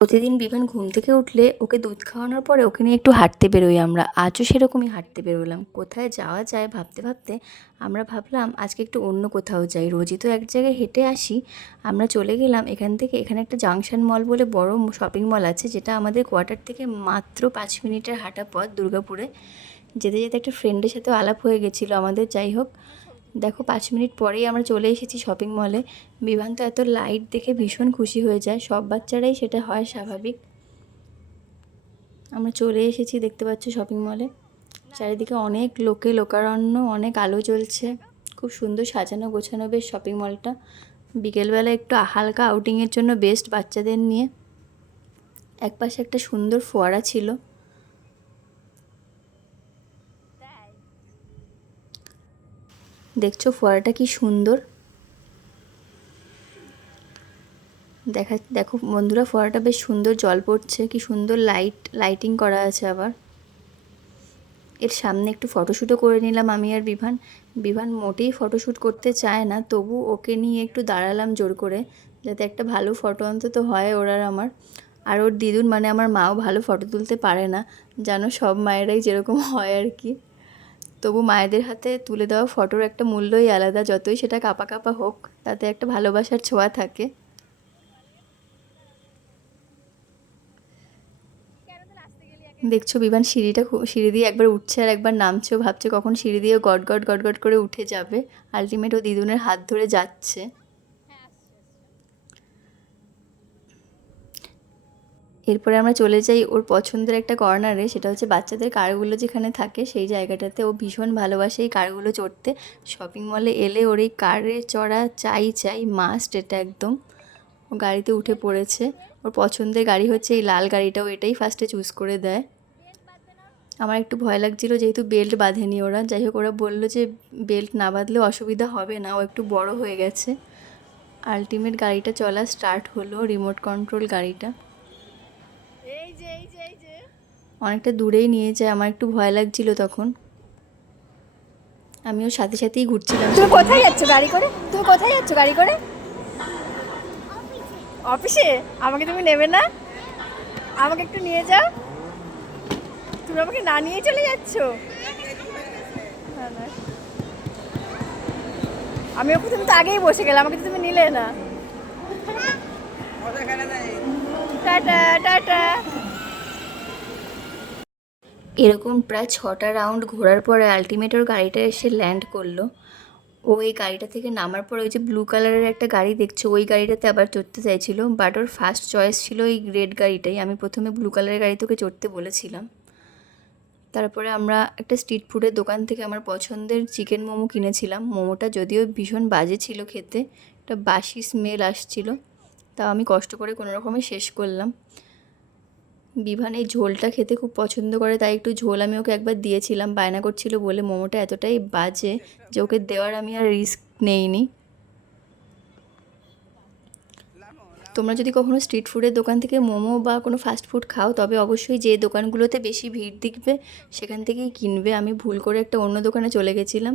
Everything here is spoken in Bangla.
প্রতিদিন বিভান ঘুম থেকে উঠলে ওকে দুধ খাওয়ানোর পরে ওকে নিয়ে একটু হাঁটতে বেরোই আমরা। আজও সেরকমই হাঁটতে বেরোলাম। কোথায় যাওয়া যায় ভাবতে ভাবতে আমরা ভাবলাম আজকে একটু অন্য কোথাও যাই। রোজই তো এক জায়গায় হেঁটে আসি। আমরা চলে গেলাম এখান থেকে। এখানে একটা জাংশন মল বলে বড় শপিং মল আছে, যেটা আমাদের কোয়ার্টার থেকে মাত্র 5 মিনিটের হাঁটা পথ দুর্গাপুরে। যেতে যেতে একটা ফ্রেন্ডের সাথেও আলাপ হয়ে গেছিলো আমাদের। যাই হোক, দেখো 5 মিনিট পরেই আমরা চলে এসেছি শপিং মলে। বিভান তো এত লাইট দেখে ভীষণ খুশি হয়ে যায়, সব বাচ্চারাই সেটা হয় স্বাভাবিক। আমরা চলে এসেছি, দেখতে পাচ্ছ শপিং মলে। চারিদিকে অনেক লোকারণ্য, অনেক আলো জ্বলছে, খুব সুন্দর সাজানো গোছানো বেশ শপিং মলটা। বিকেলবেলা একটু হালকা আউটিংয়ের জন্য বেস্ট বাচ্চাদের নিয়ে। একপাশে একটা সুন্দর ফোয়ারা ছিল। দেখছো ফোয়ারাটা কি সুন্দর। দেখো বন্ধুরা, ফোয়ারাটা বেশ সুন্দর জল পড়ছে, কি সুন্দর লাইটিং করা আছে। আবার এর সামনে একটু ফটোশ্যুটও করে নিলাম আমি আর বিভান। বিভান মোটেই ফটোশ্যুট করতে চায় না, তবু ওকে নিয়ে একটু দাঁড়ালাম জোর করে, যাতে একটা ভালো ফটো অন্তত হয় ওর আর আমার। আর ওর দিদুন মানে আমার মাও ভালো ফটো তুলতে পারে না, জানো সব মায়েরাই যেরকম হয় আর কি। তবু মায়েদের হাতে তুলে দেওয়া ফটোর একটা মূল্যই আলাদা, যতই সেটা কাঁপা কাঁপা হোক, তাতে একটা ভালোবাসার ছোঁয়া থাকে। দেখছো বিমান সিঁড়ি দিয়ে একবার উঠছে আর একবার নামছে। ও ভাবছে কখন সিঁড়ি দিয়ে গট গট গট গট করে উঠে যাবে। আলটিমেট ও দিদুনের হাত ধরে যাচ্ছে। এরপরে আমরা চলে যাই ওর পছন্দের একটা কর্নারে, সেটা হচ্ছে বাচ্চাদের কারগুলো যেখানে থাকে সেই জায়গাটাতে। ও ভীষণ ভালোবাসে এই কারগুলো চড়তে। শপিং মলে এলে ওর এই কারে চড়া চাই মাস্ট, এটা একদম। ও গাড়িতে উঠে পড়েছে। ওর পছন্দের গাড়ি হচ্ছে এই লাল গাড়িটাও, এটাই ফার্স্টে চুজ করে দেয়। আমার একটু ভয় লাগছিল যেহেতু বেল্ট বাঁধেনি ওরা। যাই হোক, ওরা বললো যে বেল্ট না বাঁধলেও অসুবিধা হবে না, ও একটু বড় হয়ে গেছে। আলটিমেট গাড়িটা চলা স্টার্ট হলো, রিমোট কন্ট্রোল গাড়িটা। অনেকটা দূরেই নিয়ে যায়, আমার একটু ভয় লাগছিল তখন। আমিও সাথে সাথেই ঘুরছিলাম। তুমি কোথায় যাচ্ছ গাড়ি করে? তুমি কোথায় যাচ্ছ গাড়ি করে? অফিসে? আমাকে তুমি নেবে না? আমাকে একটু নিয়ে যাও। তুমি আমাকে না নিয়ে চলে যাচ্ছ? আমি ওকে, তুমি তো আগেই বসে গেলে, আমাকে তো তুমি নিলে না। Tata tata. এরকম প্রায় 6টা রাউন্ড ঘোরার পরে আলটিমেট ওর গাড়িটা এসে ল্যান্ড করলো। ও এই গাড়িটা থেকে নামার পরে ওই যে ব্লু কালারের একটা গাড়ি দেখছো, ওই গাড়িটাতে আবার চড়তে চাইছিল, বাট ওর ফার্স্ট চয়েস ছিল ওই রেড গাড়িটাই। আমি প্রথমে ব্লু কালারের গাড়ি তোকে চড়তে বলেছিলাম। তারপরে আমরা একটা স্ট্রিট ফুডের দোকান থেকে আমার পছন্দের চিকেন মোমো কিনেছিলাম। মোমোটা যদিও ভীষণ বাজে ছিল খেতে, একটা বাসি স্মেল আসছিল, তাও আমি কষ্ট করে কোনো রকমে শেষ করলাম। বিভান এই ঝোলটা খেতে খুব পছন্দ করে, তাই একটু ঝোল আমি ওকে একবার দিয়েছিলাম, বায়না করছিল বলে। মোমোটা এতটাই বাজে যে ওকে দেওয়ার আমি আর রিস্ক নেইনি। তোমরা যদি কখনো স্ট্রিট ফুডের দোকান থেকে মোমো বা কোনো ফাস্ট ফুড খাও, তবে অবশ্যই যে দোকানগুলোতে বেশি ভিড় দেখবে সেখান থেকেই কিনবে। আমি ভুল করে একটা অন্য দোকানে চলে গেছিলাম,